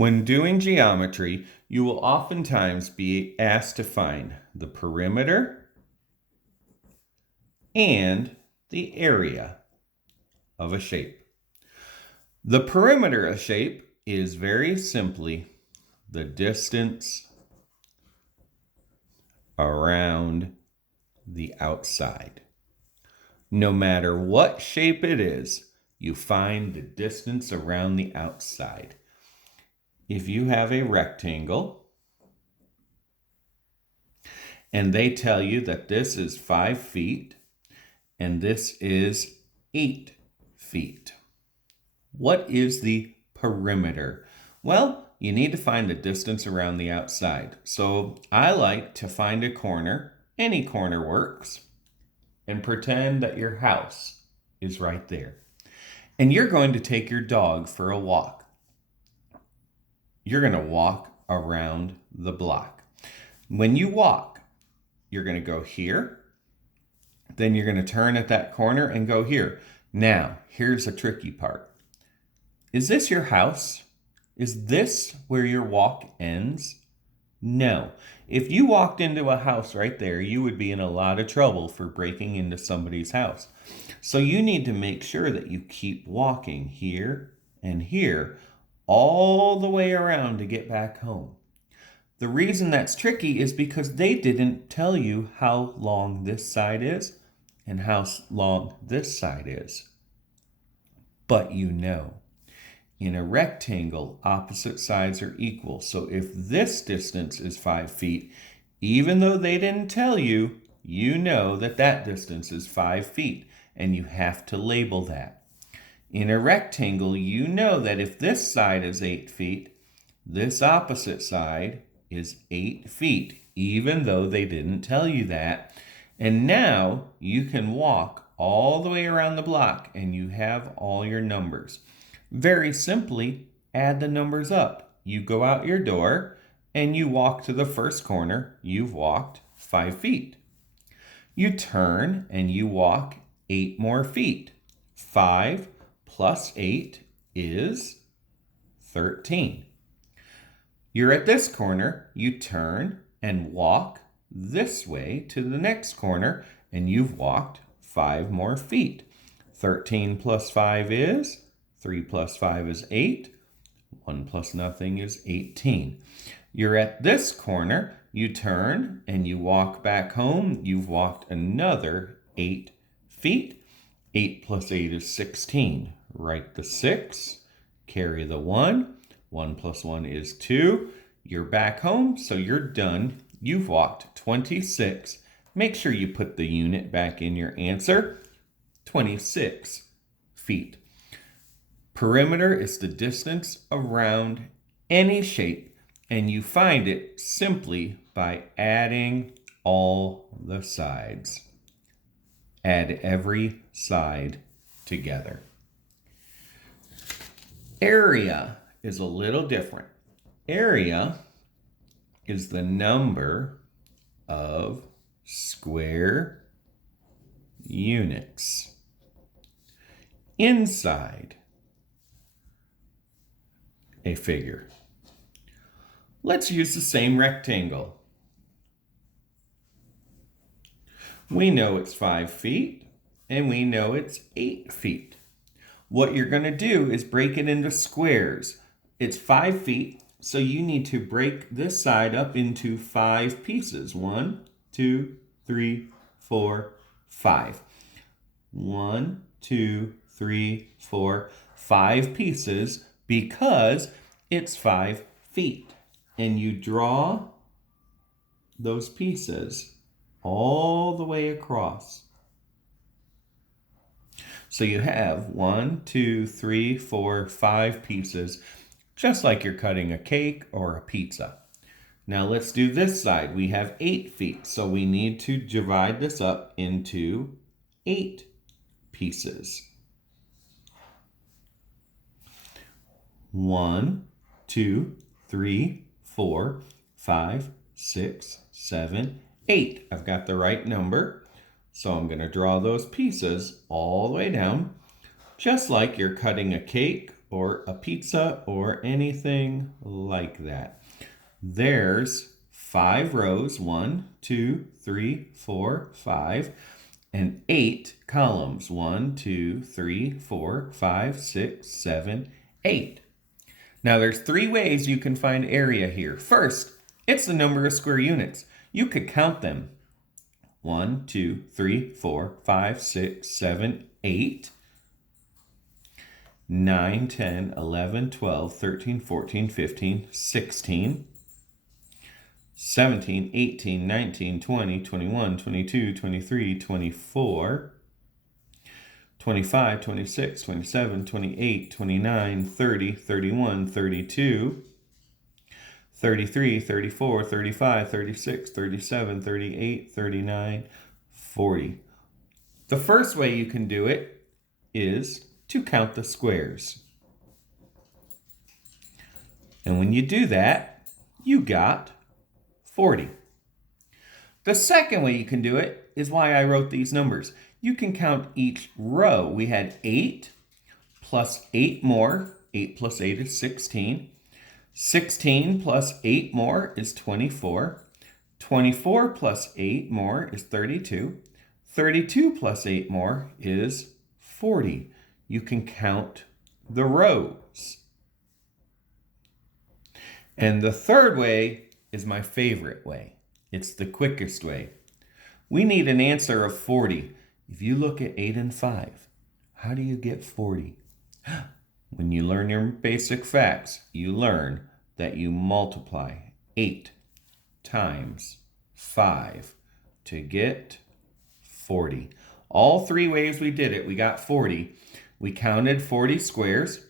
When doing geometry, you will oftentimes be asked to find the perimeter and the area of a shape. The perimeter of a shape is very simply the distance around the outside. No matter what shape it is, you find the distance around the outside. If you have a rectangle and they tell you that this is 5 feet and this is 8 feet, what is the perimeter? Well, you need to find the distance around the outside. So I like to find a corner, any corner works, and pretend that your house is right there. And you're going to take your dog for a walk. You're going to walk around the block. When you walk, you're going to go here. Then you're going to turn at that corner and go here. Now, here's a tricky part. Is this your house? Is this where your walk ends? No. If you walked into a house right there, you would be in a lot of trouble for breaking into somebody's house. So you need to make sure that you keep walking here and here all the way around to get back home. The reason that's tricky is because they didn't tell you how long this side is and how long this side is. But you know. In a rectangle, opposite sides are equal. So if this distance is 5 feet, even though they didn't tell you, you know that that distance is 5 feet, and you have to label that. In a rectangle, you know that if this side is 8 feet, this opposite side is 8 feet, even though they didn't tell you that. And now you can walk all the way around the block, and you have all your numbers. Very simply, add the numbers up. You go out your door and you walk to the first corner. You've walked 5 feet. You turn and you walk 8 more feet. 5 plus 8 is 13. You're at this corner. You turn and walk this way to the next corner, and you've walked 5 more feet. 13 plus 5 is 3 plus 5 is 8. 1 plus nothing is 18. You're at this corner. You turn and you walk back home. You've walked another 8 feet. 8 plus 8 is 16. Write the 6. Carry the 1. 1 plus 1 is 2. You're back home, so you're done. You've walked 26. Make sure you put the unit back in your answer. 26 feet. Perimeter is the distance around any shape, and you find it simply by adding all the sides. Add every side together. Area is a little different. Area is the number of square units inside a figure. Let's use the same rectangle. We know it's 5 feet and we know it's 8 feet. What you're going to do is break it into squares. It's 5 feet, so you need to break this side up into 5 pieces. 1, 2, 3, 4, 5. 1, 2, 3, 4, 5 pieces because it's 5 feet. And you draw those pieces all the way across. So you have 1, 2, 3, 4, 5 pieces, just like you're cutting a cake or a pizza. Now let's do this side. We have 8 feet, so we need to divide this up into 8 pieces. 1, 2, 3, 4, 5, 6, 7, 8. I've got the right number. So I'm going to draw those pieces all the way down, just like you're cutting a cake or a pizza or anything like that. There's 5 rows, 1, 2, 3, 4, 5, and 8 columns, 1, 2, 3, 4, 5, 6, 7, 8. Now there's 3 ways you can find area here. First, it's the number of square units. You could count them. 1, 2, 3, 4, 5, 6, 7, 8, 9, 10, 11, 12, 13, 14, 15, 16, 17, 18, 19, 20, 21, 22, 23, 24, 25, 26, 27, 28, 29, 30, 31, 32, 33, 34, 35, 36, 37, 38, 39, 40. The first way you can do it is to count the squares. And when you do that, you got 40. The second way you can do it is why I wrote these numbers. You can count each row. We had 8 plus 8 more. 8 plus 8 is 16. 16 plus 8 more is 24. 24 plus 8 more is 32. 32 plus 8 more is 40. You can count the rows. And the third way is my favorite way. It's the quickest way. We need an answer of 40. If you look at 8 and 5, how do you get 40? When you learn your basic facts, you learn that you multiply 8 times 5 to get 40. All 3 ways we did it, we got 40. We counted 40 squares.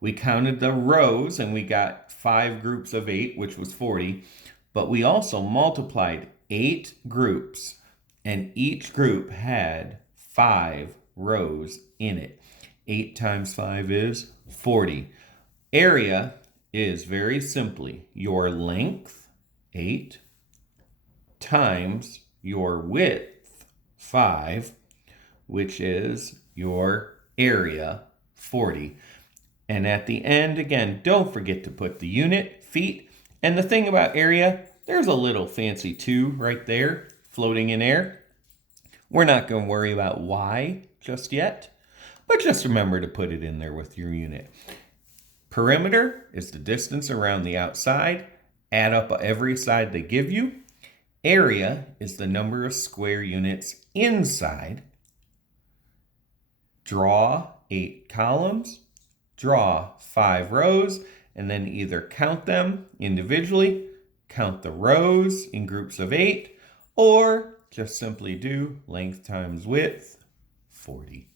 We counted the rows and we got 5 groups of 8, which was 40. But we also multiplied 8 groups, and each group had 5 rows in it. 8 times 5 is 40. Area is very simply your length, 8, times your width, 5, which is your area, 40. And at the end, again, don't forget to put the unit, feet, and the thing about area, there's a little fancy 2 right there floating in air. We're not going to worry about why just yet, but just remember to put it in there with your unit. Perimeter is the distance around the outside. Add up every side they give you. Area is the number of square units inside. Draw 8 columns. Draw 5 rows, and then either count them individually, count the rows in groups of 8, or just simply do length times width, 40.